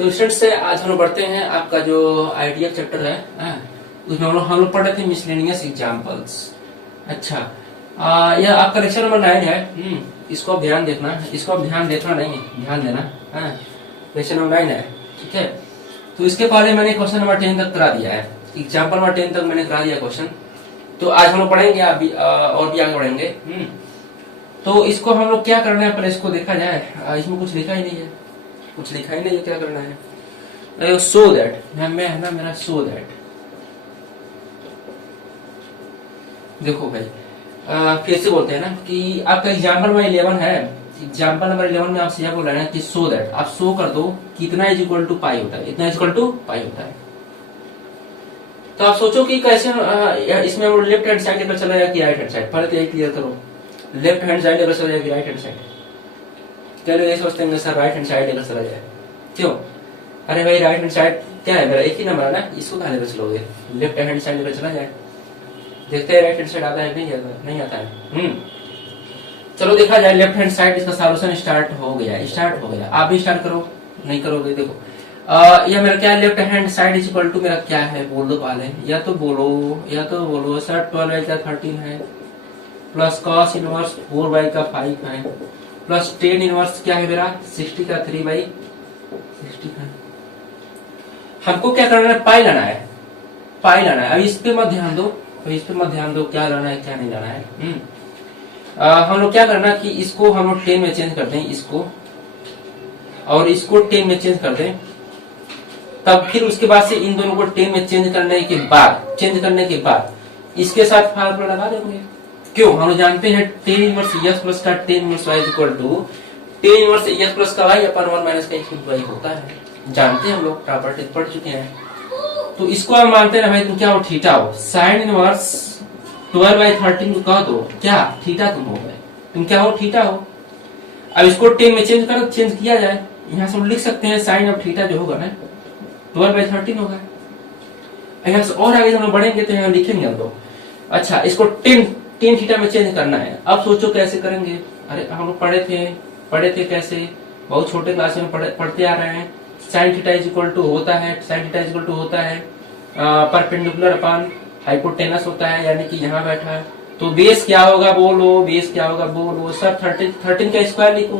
तो स्टूडेंट से आज हम लोग बढ़ते हैं आपका जो आईटीएफ चैप्टर है, उसमें हम लोग पढ़ रहे थे मिसलेनियस एग्जाम्पल्स। अच्छा, यह आपका लेक्चर नंबर 9 है। इसको आप ध्यान देखना, इसको आप ध्यान देखना नहीं, ध्यान देना। लेक्चर नंबर 9 है, ठीक है। तो इसके पहले मैंने क्वेश्चन नंबर 10 तक करा दिया है, एग्जाम्पल नंबर 10 तक मैंने करा दिया क्वेश्चन। तो आज हम लोग पढ़ेंगे, आप भी और भी आगे बढ़ेंगे। तो इसको हम लोग क्या करना है, पहले इसको देखा जाए। इसमें कुछ लिखा ही नहीं है, कुछ लिखा ही नहीं है, क्या करना है। सो दैट मैं है ना, मेरा सो दैट। देखो भाई, कैसे बोलते हैं ना कि आपका एग्जाम्पल नंबर 11 है। एग्जाम्पल नंबर 11 में आपसे यह बोल रहे हैं कि सो दैट, आप सो कर दो कितना इज इक्वल टू पाई होता है, इतना इज इक्वल टू पाई होता है। तो आप सोचो कि कैसे इसमें हम लेफ्ट हैंड साइड लेकर चला जाए कि राइट हैंड साइड। पहले तो यही क्लियर करो, लेफ्ट हैंड साइड लेकर चला जाए कि राइट हैंड साइड। क्या लोग ये सोचते हैं सर राइट हैंड साइड लेकर चला जाए, क्यों? अरे भाई राइट हैंड साइड क्या है, मेरा एक ही नंबर है ना, इसको कहाँ लेकर चलोगे? लेफ्ट हैंड साइड लेकर चला जाए, देखते हैं राइट हैंड साइड आता है नहीं आता है। चलो देखा जाए लेफ्ट हैंड साइड, इसका सॉल्यूशन स्टार्ट हो गया। आप भी स्टार्ट करो, नहीं करोगे देखो। यह मेरा क्या है, left hand side is equal to मेरा क्या है, बोल दो पहले, या तो बोलो सर 12 का 13 है, प्लस कॉस इनवर्स 4 का 5 है, प्लस टेन इनवर्स क्या है मेरा 60 का 3/60 है। हमको क्या करना है, पाई लाना है, पाई लाना है। अब इस पे मत ध्यान दो, क्या लाना है क्या नहीं लाना है। हम लोग क्या करना कि इसको हम लोग 10 में चेंज कर दें, इसको और इसको 10 में चेंज कर दें। तब फिर उसके बाद से इन दोनों को 10 में चेंज करने के बाद इसके साथ फार्मूला लगा देंगे। क्यों? हम लोग जानते हैं टेन इनवर्स यस प्लस का tan inverse y equal to tan inverse x plus का वाई अपन 1 माइनस का एक्स वाई होता है। जानते हैं हम लोग, प्रॉपर्टी पढ़ चुके हैं। तो इसको हम मानते हैं ना भाई, तुम क्या हो, थीटा हो। साइन इनवर्स 12/13 को कह दो क्या, थीटा तुम हो गए, तुम क्या हो, थीटा हो। अब इसको 10 में चेंज किया जाए, यहाँ से हम लिख सकते हैं साइन ऑफ थीटा जो होगा ना 12/13 होगा। यहाँ से और आगे हम लोग बढ़ेंगे तो यहाँ लिखेंगे हम लोग। अच्छा, इसको 10 थीटा में चेंज करना है। अब सोचो कैसे करेंगे। अरे हम लोग पढ़े थे कैसे, बहुत छोटे क्लास में पढ़ते आ रहे हैं। Sine theta is equal to होता है परपेंडिकुलर अपॉन हाइपोटेनस होता है, यानी कि यहाँ बैठा है। तो बेस क्या होगा बोलो सर 13 का स्क्वायर लिखो,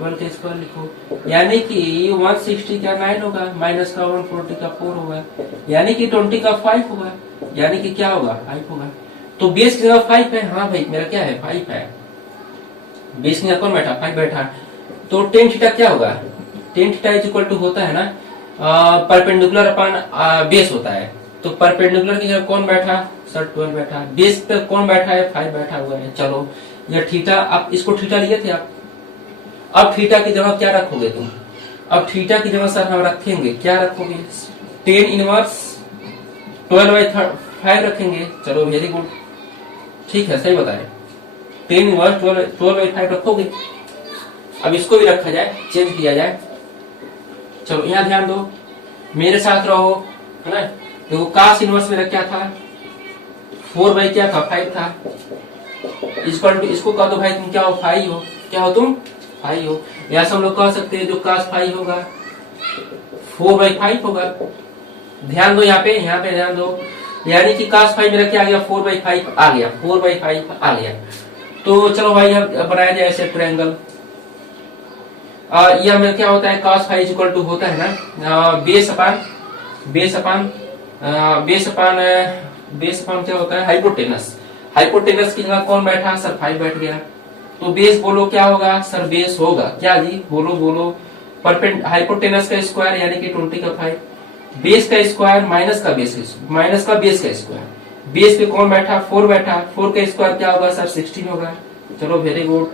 12 का स्क्वायर लिखो, यानी कि 160 का 9 होगा, माइनस का 140 का 4 होगा, यानी कि 20 का 5 होगा, यानी कि क्या होगा 5 होगा। तो बेस की जगह 5 है। हाँ भाई मेरा क्या है 5 है, बेस की जगह कौन बैठा, 5 बैठा। तो टेन थीटा क्या होगा, tan theta is equal to होता है ना परपेंडिकुलर अपॉन बेस होता है। तो परपेंडिकुलर की जगह कौन बैठा, सर 12 बैठा। बेस पे कौन बैठा है, 5 बैठा हुआ है। चलो ये थीटा, आप इसको थीटा लिए थे आप। अब थीटा की जगह क्या रखोगे तुम, अब थीटा की जगह सर हम रखेंगे, क्या रखोगे, टेन इनवर्स 12/5 रखेंगे। चलो वेरी गुड, ठीक है, सही बताए, 10 इनवर्स 12/5 रखोगे। अब इसको भी रखा जाए, चेंज किया जाए। चलो यहाँ ध्यान दो, मेरे साथ रहो, है ना। देखो कास इनवर्स मेरा क्या था, 4 क्या था 5 था। इसको कह दो भाई तुम क्या हो, 5 हो। क्या हो तुम, 5 हो। यहाँ से हम लोग कह सकते हैं जो कास 5 होगा 4/5 होगा। ध्यान दो यहाँ पे ध्यान दो, यानी कि कास 5 मेरा क्या आ गया 4/5 आ गया, 4/5 आ गया। तो चलो भाई अब बनाया जाए ऐसे ट्रायंगल। यह मेरा क्या होता है, कास 5 इक्वल टू होता है ना बेस अपान क्या होता है, हाइपोटेनस की जगह कौन बैठा, सर 5 बैठ गया। तो बेस बोलो क्या होगा, सर बेस होगा क्या जी, बोलो हाइपोटेनस का स्क्वायर यानी कि 20 का 5, बेस का स्क्वायर माइनस का बेस का स्क्वायर। बेस पे कौन बैठा, 4 बैठा, 4 का स्क्वायर क्या होगा सर 16 होगा। चलो वेरी गुड।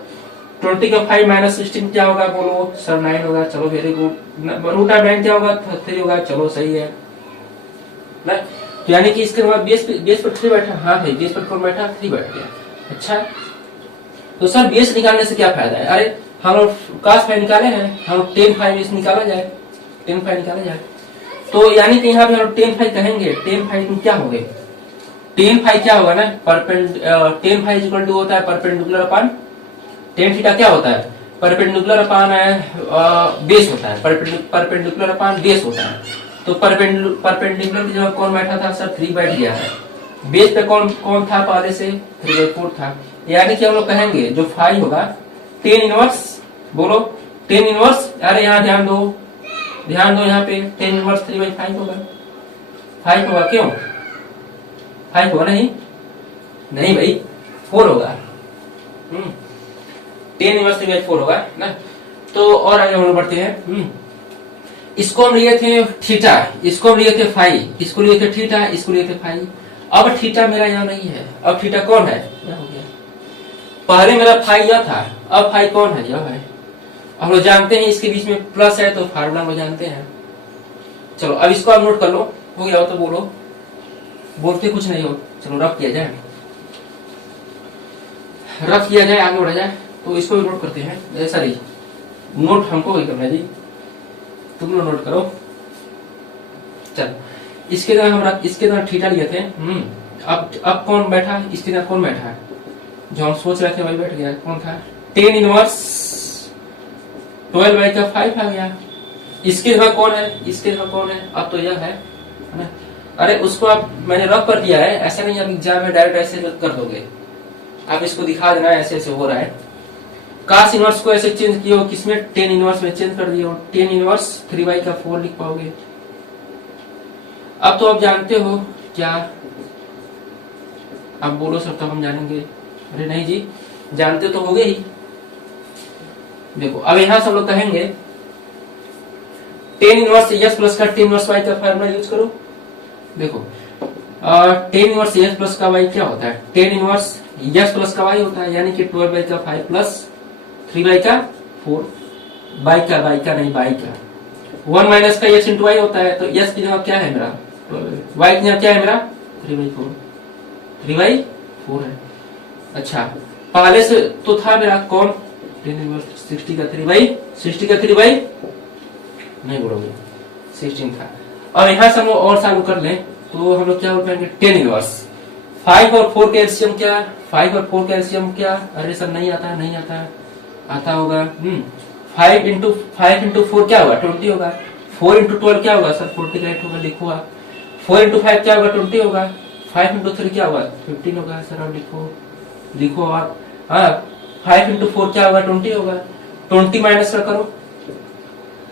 20 का 5 माइनस 16 क्या होगा, बोलो सर 9 होगा। चलो वेरी गुड। रूट ऑफ 9 क्या होगा, 3 होगा। चलो सही है ना। तो यानी कि इसके बाद बेस पर 3 बैठा। हाँ भाई बेस पर कौन बैठा, 3 बैठ गया। अच्छा, तो सर बेस निकालने से क्या फायदा है, अरे हम लोग कास 5 निकाले हैं, हम लोग 10/5 निकाला जाए। तो यानी कि यहाँ पे हम 10/5 कहेंगे, 10/5 में क्या हो गए, 10/5 क्या होगा ना 10/5 इक्वल टू होता है परपेंडिकुलर अपॉन टेन थीटा क्या होता है परपेंडिकुलर अपान बेस होता है, परपेंडिकुलर अपान बेस होता है। तो परपेंडिकुलर की जगह कौन बैठा था सर, 3 बैठ गया है। बेस पे कौन कौन था पहले से, 3/4 था। यानी कि हम लोग कहेंगे जो फाई होगा टेन इनवर्स, बोलो टेन इनवर्स, अरे यहाँ ध्यान दो यहाँ पे, टेन इनवर्स 3/5 होगा। 5 होगा, क्यों 5 होगा, नहीं भाई 4 होगा। 10 इनवर्स 3/4 होगा ना। तो और आगे हम लोग बढ़ते हैं। इसको हम लिए थे थीटा, इसको हम लिए थे फाई, इसको लिए थे थीटा, इसको लिए थे फाई। अब थीटा मेरा यहाँ नहीं है, अब थीटा कौन है, यह हो गया। पहले मेरा फाई यह था, अब फाई कौन है, यह है। हम लोग जानते हैं इसके बीच में प्लस है, तो फार्मूला हम लोग जानते हैं। चलो अब इसको आप नोट कर लो, हो गया हो तो बोलो, बोलते कुछ नहीं हो। चलो रफ किया जाए, आगे बढ़ा जाए। तो इसको भी नोट करते हैं, सॉरी नोट हमको ही करना है जी, तुम लोग नोट करो। चल इसके तरह थीटा लिए थे। अब कौन बैठा, इसके तरह कौन बैठा है, जो हम सोच रहे थे वही बैठ गया। कौन था, 10 इनवर्स 12/5 आ गया। इसके जगह कौन है, इसके जगह कौन है, अब तो यह है ना। अरे उसको आप मैंने रफ कर दिया है, ऐसा नहीं आप एग्जाम में डायरेक्ट ऐसे कर दोगे, आप इसको दिखा देना ऐसे ऐसे हो रहा है। कास इनवर्स को ऐसे चेंज किया हो, किसमें 10 इनवर्स में चेंज कर दिया हो, 10 इनवर्स 3/4 लिख पाओगे। अब तो आप जानते हो क्या, अब बोलो सर तब हम जानेंगे। अरे नहीं जी, जानते तो होगे ही। देखो अब यहां से हम लोग कहेंगे 10 इनवर्स यस प्लस का 10 इनवर्स वाई का फार्मूला यूज करो। देखो 10 इनवर्स यस प्लस का वाई क्या होता है, 10 इनवर्स यस प्लस का वाई होता है, यानी कि 12/5 प्लस 3/4 बाई का नहीं, बाई का 1 माइनस का यस इंटू वाई होता है। तो यस की जगह क्या है मेरा, वाई की जगह क्या है मेरा 3/4 है। अच्छा पहले से तो था मेरा कौन 10 इनवर्स 60 का 3 नहीं बोलोगे 16 था। और यहाँ से हम लोग और चालू कर लें तो हम लोग क्या बोल पाएंगे 10 इनवर्स 5 और 4 का एलसीएम क्या, 5 और 4 का एलसीएम क्या, अरे सर नहीं आता, आता होगा 5 इंटू 4 क्या होगा 20 होगा, 4 इंटू 12 क्या होगा सर 48 होगा, लिखो आप। 4 इंटू 5 क्या होगा 20 होगा, 5 इंटू 3 क्या होगा 15 होगा, सर आप लिखो आप। हाँ 5 इंटू 4 क्या होगा 20 होगा, 20 माइनस का करो,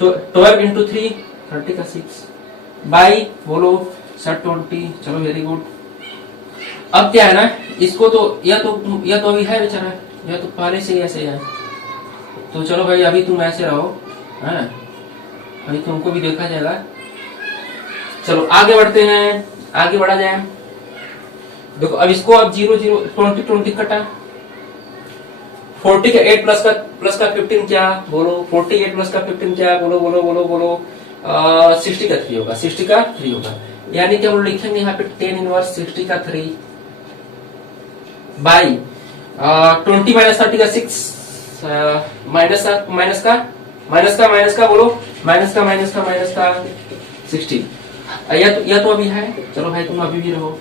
12 इंटू 3 30 का 6 बाई बोलो सर 20। चलो वेरी गुड। अब क्या है ना, इसको तो यह तो अभी है बेचारा, यह तो पहले से ऐसे है। तो चलो भाई अभी तुम ऐसे रहो, हाँ अभी तुमको भी देखा जाएगा। चलो आगे बढ़ते हैं, आगे बढ़ा जाए। देखो अब इसको अब 0 0 20 कटा, 40 का 8 प्लस का 15 क्या बोलो, 48 प्लस का 15 क्या बोलो 60 का 3 होगा, 60 का 3 होगा। यानी कि हम लिखेंगे यहाँ पे 10 इनवर्स 60 का 3 बाई 20 माइनस 30 का 6 माइनस का बोलो माइनस का 60। यह तो अभी है। चलो भाई तुम अभी भी रहो,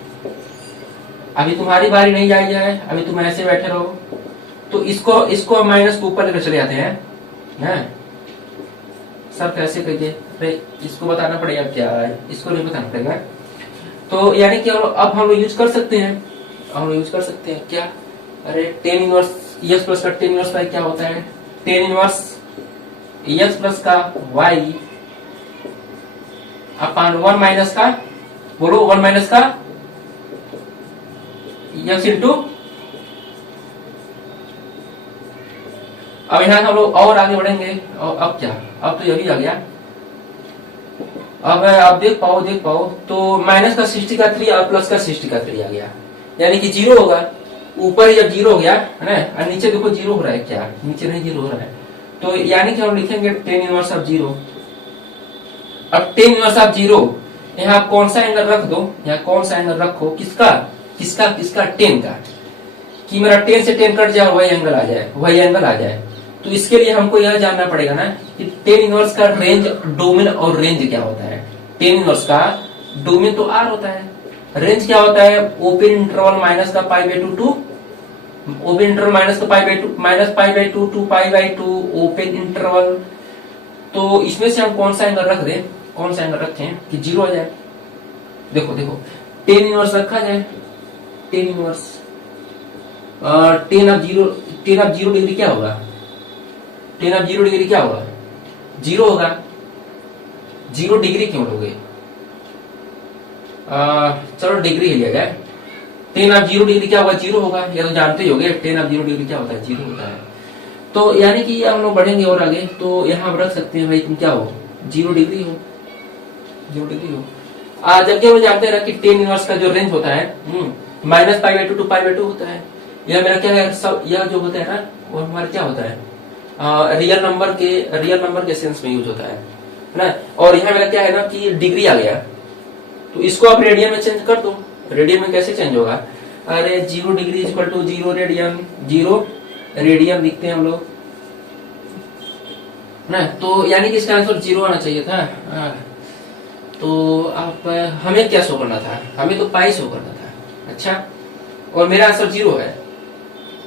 अभी तुम्हारी बारी नहीं आई है, अभी तुम ऐसे बैठे रहो। तो इसको माइनस को ऊपर लेकर चले जाते हैं सर कैसे करिए, अरे इसको बताना पड़ेगा क्या, इसको नहीं बताना पड़ेगा। तो यानी कि अब हम लोग यूज कर सकते हैं, क्या, अरे 10 इनवर्स यस प्लस का 10 इनवर्स वाई क्या होता है, 10 इनवर्स यस प्लस का वाई अपान 1 माइनस का बोलो 1 माइनस का यस इंटू। अब यहाँ हम लोग और आगे बढ़ेंगे। और अब क्या, अब तो यही आ गया। अब आप देख पाओ तो माइनस का 60 का 3 और प्लस का 60 का 3 आ गया, यानी कि 0 होगा। ऊपर जब 0 हो गया है ना, और नीचे देखो 0 हो रहा है क्या, नीचे नहीं 0 हो रहा है। तो यानी कि हम लिखेंगे 10 इनवर्स ऑफ 0। अब 10 इनवर्स ऑफ 0 यहाँ आप कौन सा एंगल रख दो, यहाँ कौन सा एंगल रखो, किसका 10 का, कि मेरा 10 से 10 कट जाए वही एंगल आ जाए। तो इसके लिए हमको यह जानना पड़ेगा ना कि 10 इनवर्स का रेंज, डोमेन और रेंज क्या होता है। 10 इनवर्स का डोमेन तो R होता है, रेंज क्या होता है ओपन इंटरवल माइनस का π/2 टू ओपन इंटरवल माइनस तो pi by two, minus pi by two to pi by two open interval. तो इसमें से हम कौन सा एंगल रख दें, कौन सा एंगल रखें कि जीरो आ जाए। देखो देखो टेन इनवर्स रखा जाए, tan inverse tan of zero, ten of zero degree क्या होगा, टेन ऑफ जीरो डिग्री क्या होगा, जीरो होगा। जीरो डिग्री क्यों लोगे, चलो डिग्री ही लिया जाए। टेन ऑफ जीरो डिग्री क्या होगा, जीरो होगा, या तो जानते ही होगे टेन ऑफ जीरो डिग्री क्या होता है, जीरो होता है। तो यानी कि हम लोग बढ़ेंगे और आगे, तो यहाँ हम रख सकते हैं भाई तुम क्या हो, जीरो डिग्री हो, जीरो डिग्री हो। जबकि हम जानते हैं ना कि टेन इनवर्स का जो रेंज होता है minus pi by two to pi by two होता है। यह मेरा क्या है, सब यह जो होता है ना वो हमारा क्या होता है, रियल नंबर के सेंस में यूज होता है ना। और यहाँ मेरा क्या है ना कि डिग्री आ गया, तो इसको आप रेडियन में चेंज कर दो। रेडियन में कैसे चेंज होगा, अरे zero degree equal to zero radian, zero radian लिखते हैं हम लोग ना। तो यानी कि इसका आंसर जीरो आना चाहिए था। तो आप हमें क्या शो करना था, हमें तो पाई शो करना था। अच्छा, और मेरा आंसर जीरो है,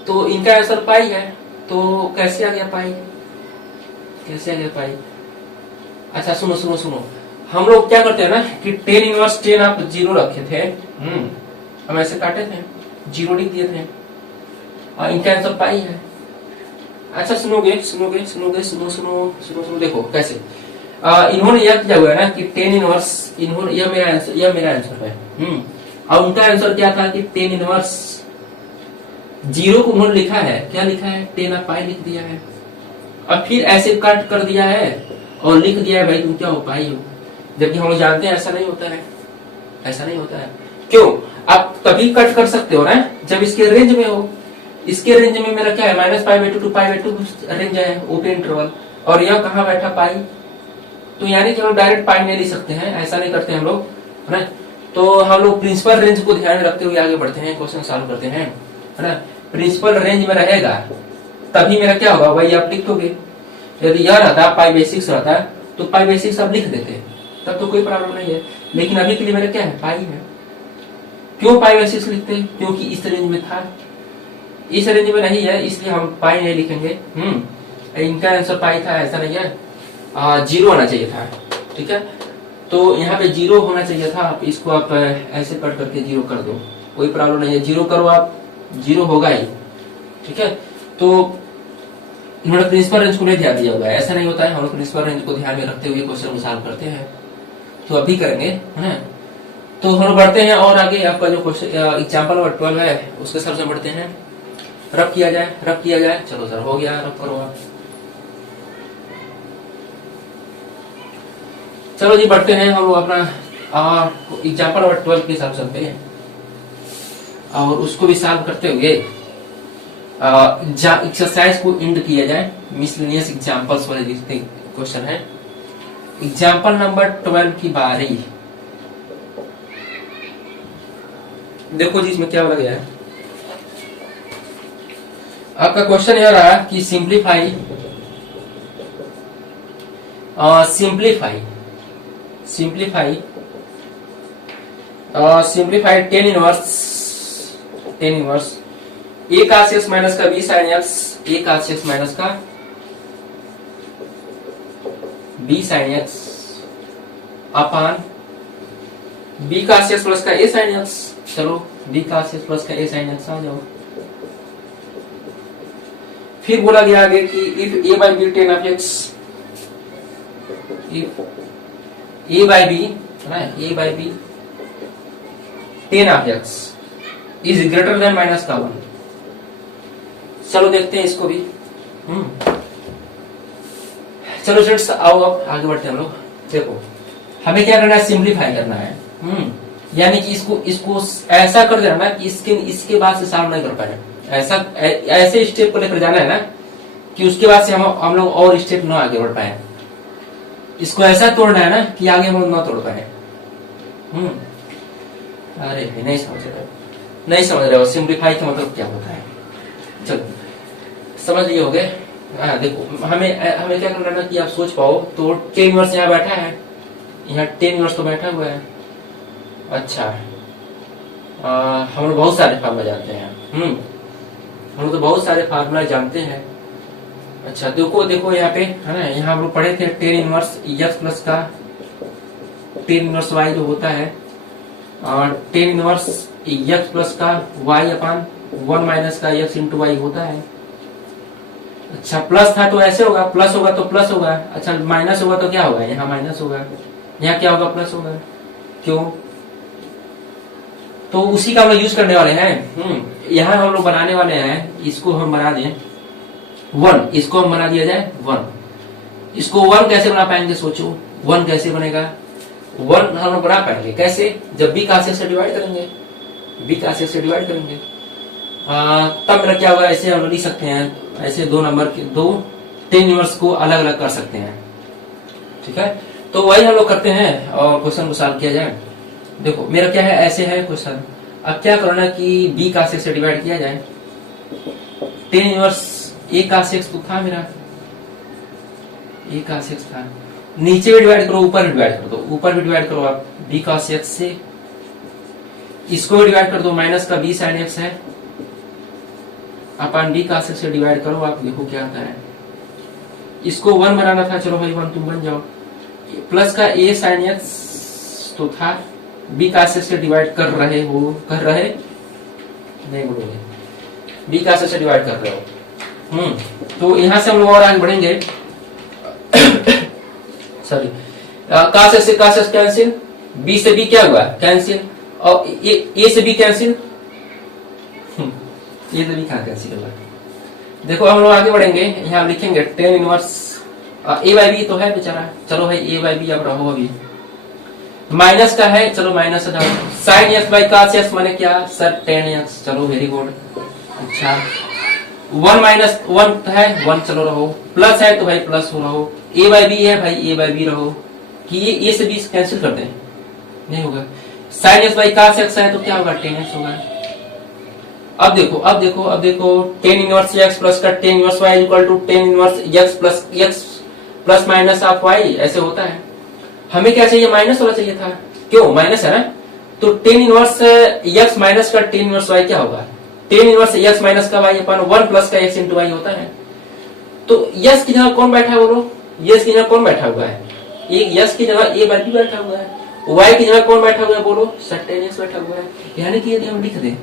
तो इनका आंसर पाई है, तो कैसे आ गया पाई, कैसे आ गया पाई। अच्छा सुनो सुनो सुनो, हम लोग क्या करते हैं ना कि टेन इनवर्स टेन आप जीरो रखे थे, हम ऐसे काटे थे, जीरो लिख दिए थे, और इनका आंसर पाई है। अच्छा सुनोगे सुनोगे सुनोगे सुनो सुनो सुनो सुनो, देखो कैसे इन्होंने यह किया हुआ है ना कि टेन इनवर्स, इन्होंने यह मेरा आंसर है। और उनका आंसर क्या था कि टेन इनवर्स, जीरो को उन्होंने लिखा है, क्या लिखा है, टेन ऑफ पाई लिख दिया है। अब फिर ऐसे कट कर दिया है और लिख दिया है भाई तुम क्या हो, पाई हो। जबकि हम लोग जानते हैं ऐसा नहीं होता है, ऐसा नहीं होता है। क्यों, आप तभी कट कर सकते हो ना जब इसके रेंज में हो। इसके रेंज में मेरा क्या है, minus pi by two to pi by two range है, ओपन इंटरवल, और यह कहाँ बैठा, पाई। तो यानी कि हम डायरेक्ट पाई नहीं लिख सकते हैं, ऐसा नहीं करते हम लोग, है ना। तो हम लोग प्रिंसिपल रेंज को ध्यान में रखते हुए आगे बढ़ते हैं, क्वेश्चन सॉल्व करते हैं, है ना। प्रिंसिपल रेंज में रहेगा तभी मेरा क्या होगा, वही आप लिख दोगे। यदि यह रहता पाई बाई सिक्स रहता तो पाई बाई सिक्स आप लिख देते, तब तो कोई प्रॉब्लम नहीं है। लेकिन अभी के लिए मेरा क्या है, पाई है। क्यों पाई बाई सिक्स लिखते हैं, क्योंकि इस रेंज में था, इस रेंज में नहीं है, इसलिए हम पाई नहीं लिखेंगे। इनका आंसर पाई था, ऐसा नहीं है, जीरो आना चाहिए था, ठीक है। तो यहाँ पे जीरो होना चाहिए था, आप इसको आप ऐसे कट करके जीरो कर दो, कोई प्रॉब्लम नहीं है, जीरो करो आप, जीरो होगा ही, ठीक है। तो इन्होंने प्रिंसिपल रेंज को नहीं ध्यान दिया होगा, ऐसा नहीं होता है। हम लोग प्रिंसिपल रेंज को ध्यान में रखते हुए क्वेश्चन को सॉल्व करते हैं, तो अभी करेंगे, है। तो हम लोग बढ़ते हैं और आगे, आपका जो क्वेश्चन एग्जाम्पल नंबर 12 है उसके सबसे बढ़ते हैं। रब किया जाए, रब किया जाए, चलो सर हो गया, रब करो आप। चलो जी बढ़ते हैं हम लोग अपना एग्जाम्पल नंबर 12 के हिसाब से चलते हैं और उसको भी सॉल्व करते हुए एक्सरसाइज को एंड किया जाए। मिसलेनियस एग्जाम्पल्स वाले जितने क्वेश्चन है, एग्जाम्पल नंबर 12 की बारी। देखो जी इसमें क्या हो गया है, आपका क्वेश्चन यह रहा कि सिंप्लीफाई सिंप्लीफाई टेन इनवर्स ए का एक्स माइनस का बी साइन एक्स, ए का एक्स माइनस का बी साइन एक्स अपान बी का एक्स प्लस का ए साइन एक्स। चलो बी का एक्स प्लस का ए साइन एक्स आ जाओ। फिर बोला गया आगे कि if a by b tan of x, a by b tan of x is greater than minus का 1। चलो देखते हैं इसको भी। चलो स्टूडेंट्स आओ अब आगे बढ़ते हैं हम लोग। देखो हमें क्या करना है, सिंप्लीफाई करना है। यानी कि इसको ऐसा कर देना ना कि इसके बाद से सॉल्व नहीं कर पाए, ऐसे स्टेप को लेकर जाना है ना कि उसके बाद से हम लोग और स्टेप ना आगे बढ़ पाए। इसको ऐसा तोड़ना है ना कि आगे हम लोग ना तोड़ पाए। अरे नहीं समझ रहे हो सिंप्लीफाई का मतलब क्या होता है। चलो समझ लिए होगे। देखो हमें क्या करना है ना कि आप सोच पाओ। तो टेन इनवर्स यहाँ बैठा है, यहाँ टेन इनवर्स तो बैठा हुआ है। अच्छा हम लोग बहुत सारे फॉर्म में जाते हैं। हम लोग तो बहुत सारे फार्मूला जानते हैं। अच्छा देखो देखो यहाँ पे है ना, यहाँ हम लोग पढ़े थे टेन इनवर्स एक्स प्लस का टेन इनवर्स वाई जो होता है, और टेन इनवर्स एक्स प्लस का वाई अपान 1 माइनस का एक्स इंटू वाई होता है। अच्छा प्लस था तो ऐसे होगा, प्लस होगा तो प्लस होगा। अच्छा माइनस होगा तो क्या होगा, यहाँ माइनस होगा, यहाँ क्या होगा, प्लस होगा। क्यों? तो उसी का हम लोग यूज करने वाले हैं। यहाँ हम लोग बनाने वाले हैं, इसको हम बना दें 1, इसको हम बना दिया जाए 1। इसको 1 कैसे बना पाएंगे, सोचो 1 कैसे बनेगा। 1 हम लोग बना पाएंगे कैसे, जब b का से डिवाइड करेंगे, b का से डिवाइड करेंगे। तब मेरा क्या होगा, ऐसे हम लोग लिख सकते हैं, ऐसे दो नंबर के दो टेन इनवर्स को अलग अलग कर सकते हैं। ठीक है, तो वही हम लोग करते हैं और क्वेश्चन को सॉल्व किया जाए। देखो मेरा क्या है, ऐसे है क्वेश्चन। अब क्या करना कि b का से डिवाइड किया जाए। टेन इनवर्स a का सेक्स तो था मेरा, a का सेक्स था, नीचे भी डिवाइड करो ऊपर भी डिवाइड कर दो, ऊपर भी डिवाइड करो आप b का सेक्स से, इसको भी डिवाइड कर दो, माइनस का b साइन x है अपन b का सेक्स से डिवाइड करो, आप देखो क्या आता है। इसको 1 बनाना था, चलो भाई 1 तुम बन जाओ, प्लस का a साइन x तो था, b का सेक्स से डिवाइड कर रहे हो, कर रहे नहीं बोलोगे, b का सेक्स से डिवाइड कर रहे हो। तो यहां से हम लोग और आगे बढ़ेंगे। सॉरी, का से कैंसिल, b से b क्या हुआ, कैंसिल, और a से b कैंसिल, ये तो भी कहां कैंसिल होगा। देखो हम लोग आगे बढ़ेंगे, यहाँ लिखेंगे tan inverse a by b तो है बेचारा, चलो भाई ए बाई बी अब रहो, अभी माइनस का है, चलो माइनस हटाओ, sine x by cos x माने क्या सर, टेन एक्स, चलो वेरी गुड। अच्छा 1 माइनस 1 है 1, चलो रहो, प्लस है तो भाई प्लस हो रहो, ए बाई बी है भाई ए बाई बी रहो, कि ये ए से बी कैंसिल कर दें, नहीं होगा। Sine x by cos x है तो क्या होगा, टेन एक्स होगा। अब देखो अब देखो अब देखो, टेन इनवर्स एक्स प्लस का tan inverse y equal to tan inverse x plus minus of y, ऐसे होता है। हमें क्या चाहिए, माइनस वाला चाहिए था, क्यों माइनस है ना, तो टेन इनवर्स एक्स माइनस का टेन इनवर्स वाई क्या होगा, टेन इनवर्स एक्स माइनस का वाई अपन 1 प्लस का एक्स इंटू वाई होता है। तो यस की जगह कौन बैठा है बोलो, यस की जगह कौन बैठा हुआ है, एक यस की जगह ए बाई बी बैठा हुआ है, y की जगह कौन बैठा हुआ है बोलो, टेन एक्स बैठा हुआ है। यानी कि यदि हम लिख दें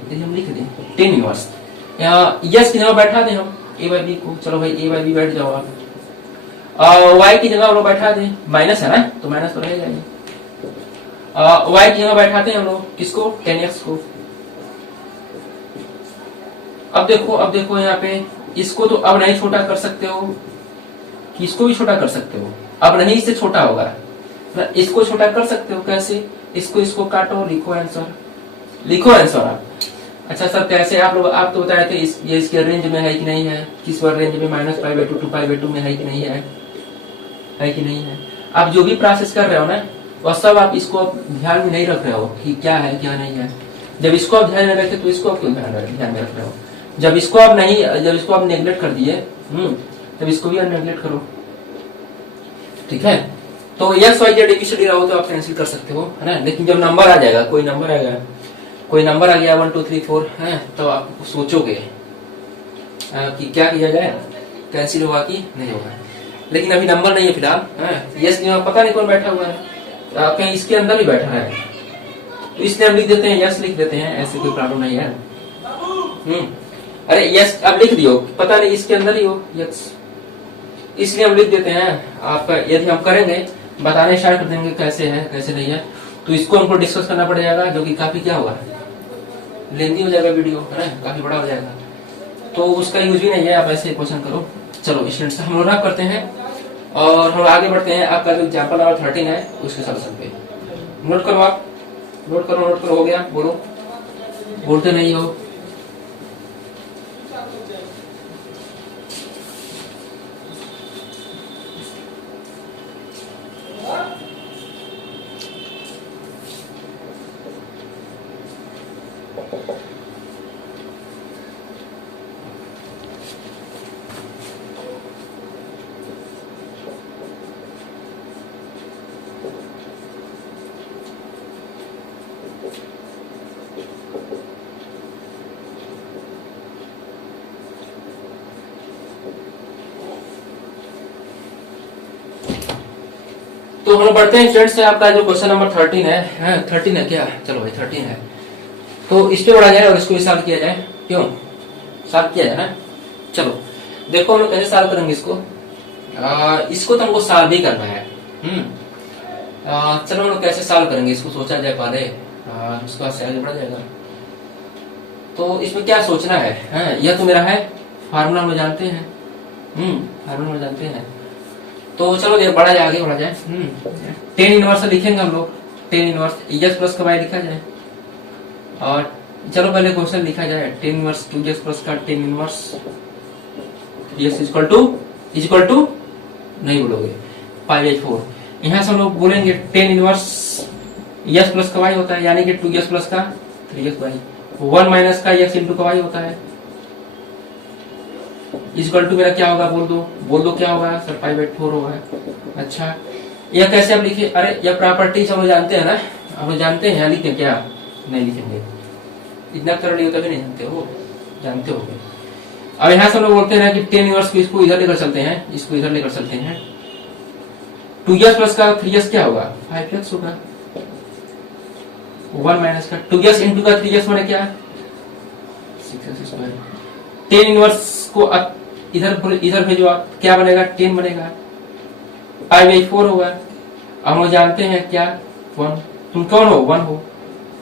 टेन इनवर्स यस की जगह बैठा दें हम ए बाई बी को, चलो भाई ए बाई बी बैठ जाओ आप, y की जगह हम लोग बैठा दें, माइनस है ना तो माइनस तो रहेगा ही, y की जगह बैठाते हैं हम लोग किसको, टेन एक्स को। अब देखो यहाँ पे, इसको तो अब नहीं छोटा कर सकते हो, इसको भी छोटा कर सकते हो, अब नहीं इससे छोटा होगा, इसको छोटा कर सकते हो कैसे, इसको काटो, लिखो आंसर आप। अच्छा सर कैसे, आप तो बताए थे ये इसके रेंज में है कि नहीं है, किस बार रेंज में, minus pi by to pi by to में है कि नहीं है। आप जो भी प्रोसेस कर रहे हो ना, वह सब आप इसको ध्यान में नहीं रख रहे हो कि क्या है क्या नहीं है। जब इसको आप ध्यान में रखे तो इसको आप क्यों ध्यान में रख रहे हो, जब इसको आप नेग्लेक्ट कर दिए, तब इसको भी नेग्लेक्ट करो। ठीक है, तो एक्स वाई जेड एबीसीडी रहो तो आप कैंसिल कर सकते हो, है ना। लेकिन जब नंबर आ जाएगा, कोई नंबर आ गया 1 2 3 4 है, तो आप सोचोगे कि क्या किया जाए, कैंसिल होगा कि नहीं होगा। लेकिन अभी नंबर नहीं है फिलहाल, यस नहीं, पता नहीं कौन बैठा हुआ है, कहीं इसके अंदर ही बैठा है, तो इसलिए हम लिख देते हैं, यस लिख देते हैं, ऐसे कोई प्रॉब्लम नहीं है। अरे यस अब लिख दियो, पता नहीं इसके अंदर ही हो यस, इसलिए हम लिख देते हैं। आप यदि हम करेंगे, बताने स्टार्ट कर देंगे कैसे है कैसे नहीं है, तो इसको हमको डिस्कस करना पड़ जाएगा, जो कि काफी क्या होगा, लेंथी हो जाएगा वीडियो, है ना, काफी बड़ा हो जाएगा, तो उसका यूज भी नहीं है। आप ऐसे क्वेश्चन करो। चलो स्टूडेंट्स हम लोग करते हैं और हम आगे बढ़ते हैं। आपका जो एग्जाम्पल नंबर 13 है उसके सॉल्यूशन पे नोट करो, आप नोट करो, हो गया, बोलो, बोलते नहीं हो। तो हम बढ़ते हैं फ्रेंड्स से, आपका जो क्वेश्चन नंबर 13 है, 13 है क्या, चलो भाई 13 है, तो इस पे बढ़ा जाए और इसको सॉल्व किया जाए, क्यों सॉल्व किया जाए ना। चलो देखो हम लोग कैसे सॉल्व करेंगे इसको, इसको तो हमको सॉल्व ही करना है। चलो हम लोग कैसे सॉल्व करेंगे इसको, सोचा जाए पहले, उसके बाद से आगे बढ़ा जाएगा। तो इसमें क्या सोचना है, यह तो मेरा है फार्मूला में जानते हैं, फार्मूला में जानते हैं। तो चलो ये बढ़ा जाए, आगे बढ़ा जाए। 10 इनवर्स लिखेंगे हम लोग, 10 इनवर्स एक्स प्लस का वाई लिखा जाए। और चलो पहले क्वेश्चन लिखा जाए, 10 इनवर्स 2x प्लस का 10 इनवर्स 3x इक्वल टू नहीं बोलोगे π/4। यहाँ से हम लोग बोलेंगे 10 इनवर्स x प्लस का y होता है, यानी कि 2x प्लस का 3x वाई, 1 माइनस का x इंटू का y होता है, इक्वल टू मेरा क्या होगा, बोल दो क्या होगा सर, π/4 होगा। अच्छा यह कैसे आप लिखिए, अरे यह प्रॉपर्टीज हम लोग जानते हैं ना, हम लोग जानते हैं, लिखे क्या नहीं लिखेंगे, इतना करल होता भी नहीं जानते हो, जानते हो। अब यहाँ से हम लोग बोलते हैं कि 10 इनवर्स को इसको इधर लेकर चलते हैं, इसको इधर लेकर चलते हैं, 2x प्लस का 3x क्या होगा 5x होगा, 1 माइनस का 2x इंटू का 3x माने क्या 6x स्क्वायर। 10 इनवर्स को इधर भेजो आप, क्या बनेगा 10 बनेगा, π/4 होगा। अब हम जानते हैं क्या 1, तुम कौन हो 1 हो,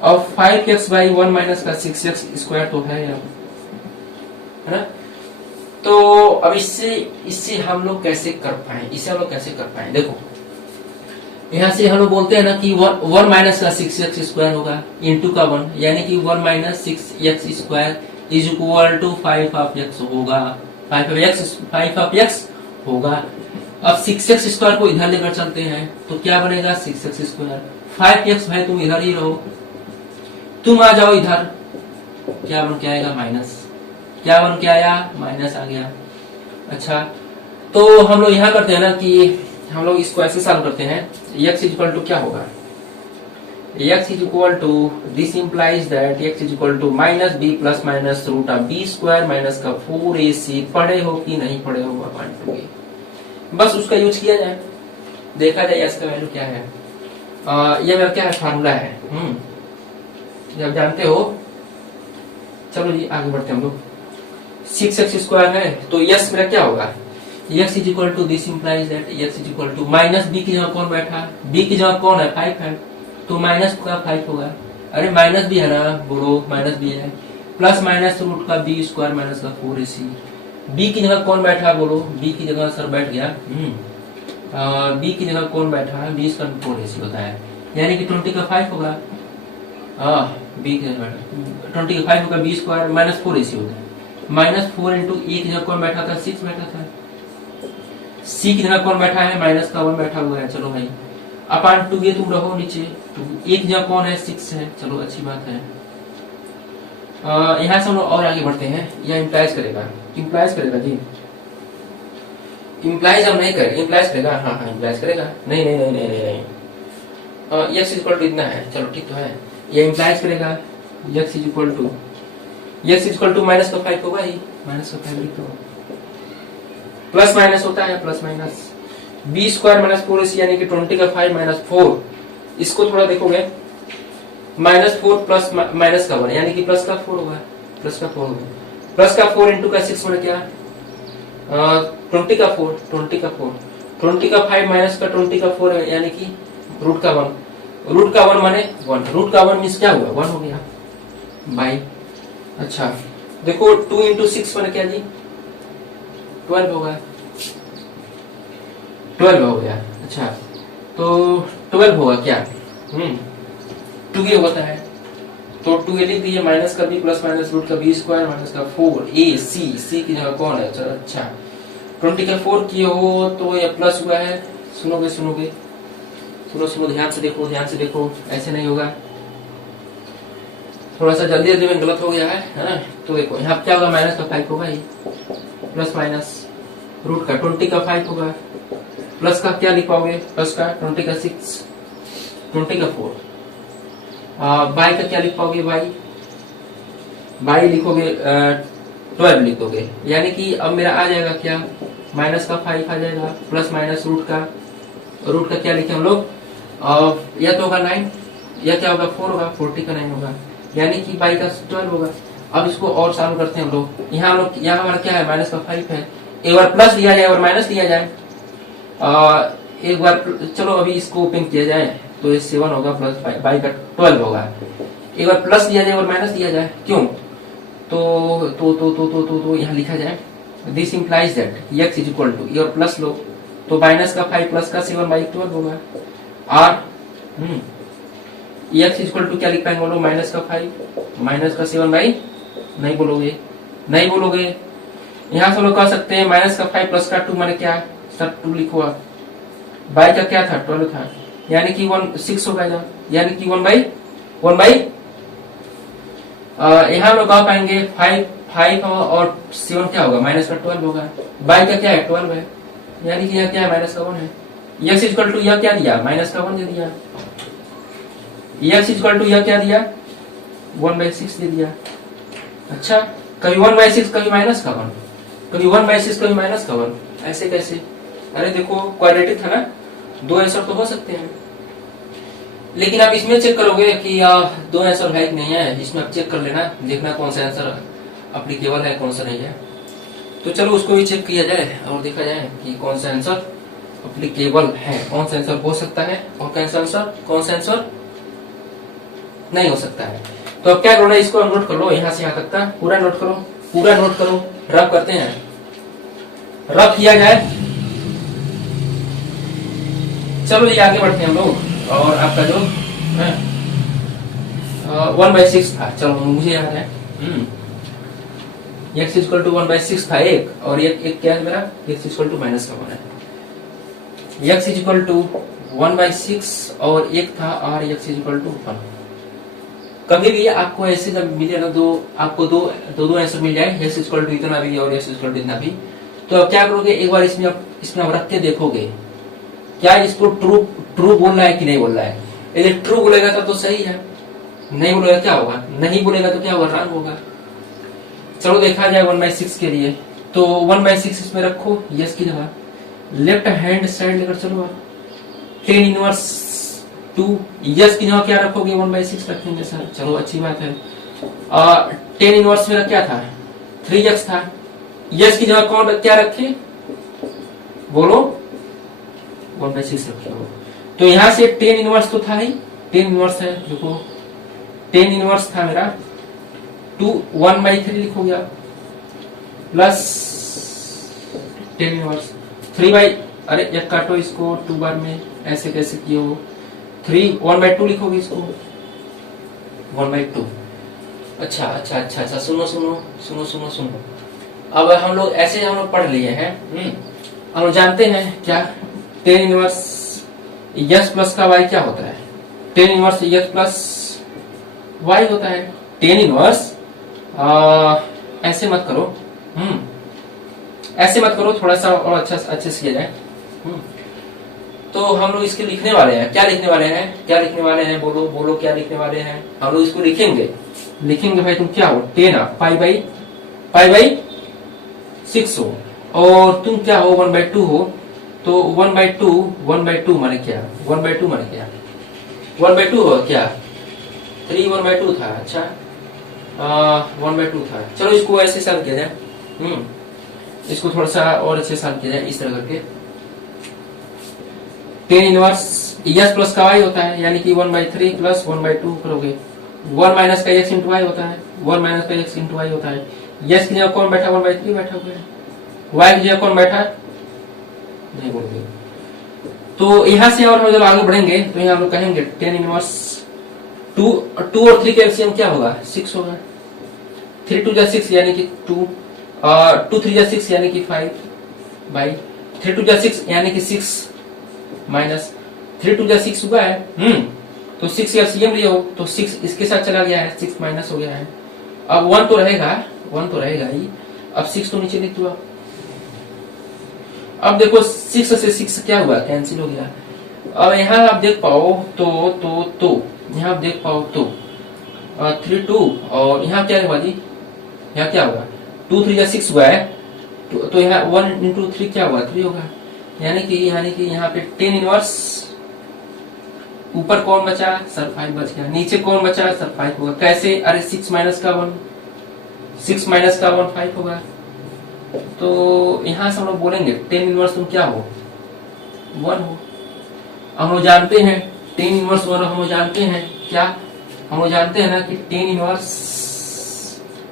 और 5x/1 माइनस का 6x स्क्वायर तो है ना। तो अब इससे हम लोग कैसे कर पाए, देखो यहाँ से हम लोग बोलते हैं ना कि 1 माइनस का 6x स्क्वायर होगा इंटू का 1, यानी कि 1 minus 6x square is equal to 5 होगा, 5 होगा। अब 6x स्क्वायर को इधर लेकर चलते हैं तो क्या बनेगा 6x स्क्वायर, 5x भाई तुम इधर ही रहो, तुम आ जाओ इधर, क्या बन के आएगा माइनस, क्या बन के आया माइनस आ गया। अच्छा तो हम लोग यहाँ करते हैं ना कि हम लोग इसको ऐसे सॉल्व करते हैं, x इक्वल टू क्या होगा, x equal to this implies that x equal to minus b plus minus root of b square minus का 4ac। पढ़े हो कि नहीं पढ़े हो आप, बस उसका यूज किया जाए, देखा जाए s का वैल्यू क्या है। ये मेरा क्या है फार्मूला है, जब जानते हो। चलो जी आगे बढ़ते हैं हम लोग, 6x स्क्वायर है तो यस मेरा क्या होगा, x is equal to this implies that x is equal to minus b की जगह कौन बैठा, b की जगह कौन है 5 है, तो माइनस का 5 होगा, अरे माइनस भी है ना, बोलो माइनस भी है, प्लस माइनस रूट का b स्क्वायर माइनस का 4ac। b की जगह कौन बैठा, बोलो b की जगह सर बैठ गया, b की जगह कौन बैठा, b स्क्वायर 4ac होता है, यानी कि 20 का 5 होगा, b की जगह 20 का 5 होगा, b स्क्वायर माइनस 4ac होता है, माइनस 4 इंटू e की जगह कौन बैठा था 6 बैठा था, c की जगह कौन बैठा है माइनस का 1 बैठा हुआ है, चलो भाई अपान 2 ये तुम रहो नीचे, तो एक जगह कौन है 6 है, चलो अच्छी बात है। यहाँ से हम लोग और आगे बढ़ते हैं, यह इम्प्लाइज करेगा जी, इम्प्लाइज हम नहीं करें, इम्प्लाइज करेगा, हाँ इम्प्लाइज करेगा, नहीं x इक्वल टू इतना है, चलो ठीक तो है, ये इम्प्लाइज करेगा x इक्वल टू माइनस का 5 होगा ही, माइनस का 5 लिख दो, प्लस माइनस होता है, plus minus b square minus 4ac, यानी कि 20 का 5 माइनस 4, इसको थोड़ा देखोगे माइनस 4 प्लस माइनस का 1, यानी कि प्लस का 4 होगा, प्लस का 4 इंटू का 6 में क्या 20 का 5 माइनस का 20 का 4 है, यानी कि रूट का 1 माने 1, रूट का 1 मीन्स क्या हुआ 1 हो गया बाई। अच्छा देखो 2 इंटू 6 माने क्या जी 12 होगा, 12 हो गया। अच्छा तो 12 होगा क्या, 2a होता है, तो 2a लिख दीजिए, माइनस का b प्लस माइनस रूट का b स्क्वायर माइनस का 4ac की जगह कौन है, चलो अच्छा 20 का 4 किए हो तो ये प्लस हुआ है, सुनो ध्यान से देखो, ऐसे नहीं होगा, थोड़ा सा जल्दी में गलत हो गया है। तो देखो यहाँ क्या होगा, माइनस का 5 होगा ही, प्लस माइनस रूट का 20 का 5 होगा, प्लस का क्या लिख पाओगे, प्लस का 20 का 6, 20 का 4, बाई का क्या लिख पाओगे, बाई लिखोगे 12 लिखोगे, यानी कि अब मेरा आ जाएगा क्या माइनस का 5 आ जाएगा, प्लस माइनस रूट का रूट का क्या लिखे हम लोग, या तो होगा 9 या क्या होगा 4 होगा, 40 का 9 होगा, यानी कि बाई का 12 होगा। अब इसको और सॉल्व करते हैं हम लोग। यहाँ हम लोग, यहाँ हमारा क्या है, माइनस का 5 है, एक बार प्लस लिया जाए और माइनस लिया जाए, एक बार चलो अभी इसको ओपन किया जाए तो ये 7 होगा प्लस बाई का 12 होगा, एक बार प्लस लिया जाए और माइनस लिया जाए, क्यों, तो यहाँ लिखा जाए this implies that x is equal to, और प्लस लो तो माइनस का 5 प्लस का 7 बाई 12 होगा। Or x is equal to क्या लिख पाएंगे बोलो, माइनस का 5 माइनस का 7 बाई, नहीं बोलोगे, नहीं बोलोगे, यहाँ से लोग कह सकते हैं माइनस का 5 प्लस का 2 माने क्या, सर 2 लिखो आप, बाई का क्या था 12 था, यानी कि 6 हो गया, यानी कि 1 बाई यहाँ लोग कह पाएंगे 5 और 7 क्या होगा, माइनस का 12 होगा, बाई का क्या है 12 है, यानी कि यहाँ क्या है माइनस का 1 है। एक्स इक्वल टू यह क्या दिया, माइनस का 1 दे दिया, एक्स इक्वल टू यह क्या दिया 1/6 दे दिया। अच्छा, कभी 1/6 कभी माइनस का 1, कभी 1/6 कभी माइनस का 1, ऐसे कैसे, अरे देखो क्वाड्रेटिक था ना, 2 आंसर तो हो सकते हैं, लेकिन आप इसमें चेक करोगे कि 2 आंसर है कि नहीं है, इसमें आप चेक कर लेना, देखना कौन सा आंसर अप्लीकेबल है कौन सा नहीं है। तो चलो उसको भी चेक किया जाए और देखा जाए कि कौन सा आंसर अप्लीकेबल है, कौन सा आंसर हो सकता है और कौन सा आंसर नहीं हो सकता है। तो अब क्या करो, इसको नोट कर लो, यहाँ से यहाँ तक का पूरा नोट करो, पूरा नोट करो, रब करते हैं, रब किया जाए। चलो ये आगे बढ़ते हैं हम लोग, और आपका जो 1/6 था, चलो मुझे याद है, x इक्वल टू 1/6 था एक, और एक क्या है मेरा, x इक्वल टू माइनस का 1 है, x इक्वल टू 1/6 और एक था r x इक्वल टू 1। कभी भी आपको ऐसे जब मिले ना, आपको दो आंसर मिल जाए, x इक्वल टू इतना भी और x इक्वल टू इतना भी, तो आप क्या करोगे, एक बार इसमें आप रख के देखोगे क्या इसको ट्रू बोल रहा है कि नहीं बोल रहा है। यदि ट्रू बोलेगा तो सही है, नहीं बोलेगा क्या होगा, नहीं बोलेगा तो क्या होगा, रॉन्ग होगा। चलो देखा जाए 1/6 के लिए, तो 1/6 इसमें रखो यस की जगह, लेफ्ट हैंड साइड लेकर चलो आप, 10 इनवर्स 2, यस की जगह क्या रखोगे 1/6 रखेंगे सर, चलो अच्छी बात है। 10 इनवर्स मेरा क्या था 3x था, यस की जगह कौन क्या रखे बोलो 1/6 रखिए। तो यहाँ से 10 इनवर्स तो था ही, 10 इनवर्स है, देखो 10 इनवर्स था मेरा 1/3 लिखोगे आप, प्लस 10 इनवर्स 3 अरे एक काटो इसको 2 बार में, ऐसे कैसे किए हो, 1/2 लिखोगे इसको 1/2। अच्छा, सुनो, अब हम लोग ऐसे हम लोग पढ़ लिए हैं, हम लोग जानते हैं क्या 10 इनवर्स यस प्लस का वाई क्या होता है, 10 इनवर्स यस प्लस वाई होता है। 10 इनवर्स ऐसे मत करो, ऐसे मत करो, थोड़ा सा और अच्छे से किया जाए। तो हम लोग इसके लिखने वाले हैं, क्या लिखने वाले हैं बोलो क्या लिखने वाले हैं, हम लोग इसको लिखेंगे भाई, तुम क्या हो 10 5/6 हो, और तुम क्या हो 1/2 हो, तो 1/2 माने क्या, 1/2 माने क्या, 1/2 हो क्या, 3 1/2 था, अच्छा 1/2 था। चलो इसको ऐसे सॉल्व किया जाए, इसको थोड़ा सा और अच्छे सॉल्व किया जाए, इस तरह करके 10 इनवर्स यस प्लस का y होता है, यानी कि 1/3 प्लस 1/2 करोगे, 1 माइनस का x इंटू वाई होता है, 1 माइनस का x इंटू वाई होता है। यस की जगह कौन बैठा 1/3 बैठा हुआ है, y की जगह कौन बैठा नहीं बोलोगे। तो यहाँ से और हम जब आगे बढ़ेंगे तो यहाँ हम लोग कहेंगे 10 इनवर्स 2 और 3 का एलसीएम क्या होगा 6 होगा, 3 2 6 यानी कि 2, 2 3 6 यानी कि 5 बाई 3 2 6 यानी कि 6 माइनस 3 2 6 हुआ है, तो 6 एलसीएम लिया हो तो 6 इसके साथ चला गया है, 6 माइनस हो गया है। अब 1 तो रहेगा ही, अब 6 तो नीचे लिख दो। अब देखो 6 से 6 क्या हुआ कैंसिल हो गया। अब यहाँ आप देख पाओ तो यहाँ आप देख पाओ तो 3 2 और यहाँ क्या होगा जी, यहाँ क्या होगा 2 3 6 हुआ है, तो यहाँ 1 into 3 क्या होगा 3 होगा, यानी कि यहाँ पे टेन इनवर्स, ऊपर कौन बचा सर 5 बच गया, नीचे कौन बचा सर 5 होगा। कैसे, अरे 6 माइनस का 1, 6 माइनस का 1 5 होगा। तो यहां से हम लोग बोलेंगे टेन इनवर्स तुम क्या हो 1 हो। हम लोग जानते हैं टेन इनवर्स 1 हम लोग जानते हैं क्या, हम लोग जानते हैं ना कि tan inverse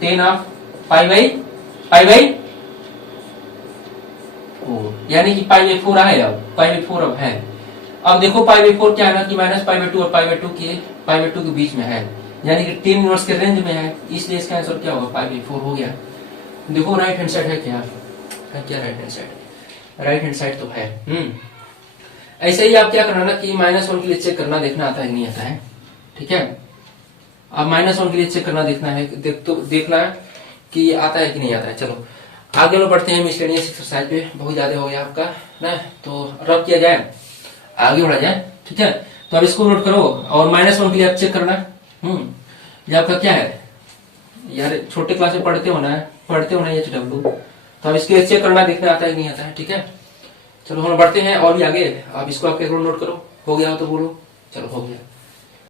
10 of pi by यानी कि पाई बाई 4 आए, अब पाई बाई 4 अब है। अब देखो पाई बाई 4 क्या है ना कि माइनस पाई बाई 2 और पाई बाई 2 के बीच में है, यानी कि टेन इनवर्स के रेंज में है, इसलिए इसका आंसर क्या होगा पाई बाई 4 हो गया। देखो राइट हैंड साइड है क्या, right hand side, right hand side तो है। ऐसे ही आप क्या करना ना कि -1 के लिए चेक करना, देखना आता है कि नहीं आता है, ठीक है। अब -1 के लिए चेक करना, देखना है देखना है कि आता है कि नहीं आता है। चलो आगे लोग बढ़ते हैं मिसलेनियस एक्सरसाइज पे, बहुत ज्यादा हो गया आपका ना, तो रब किया जाए, आगे बढ़ा जाए, ठीक है। तो अब इसको नोट करो और -1 के लिए आप चेक करना। ये आपका क्या है यार, छोटे क्लास में पढ़ते हो ना HW, तो अब इसके लिए चेक करना, देखना आता है कि नहीं आता है, ठीक है। चलो हम बढ़ते हैं और भी आगे, आप इसको आप नोट करो, हो गया हो तो बोलो, चलो हो गया।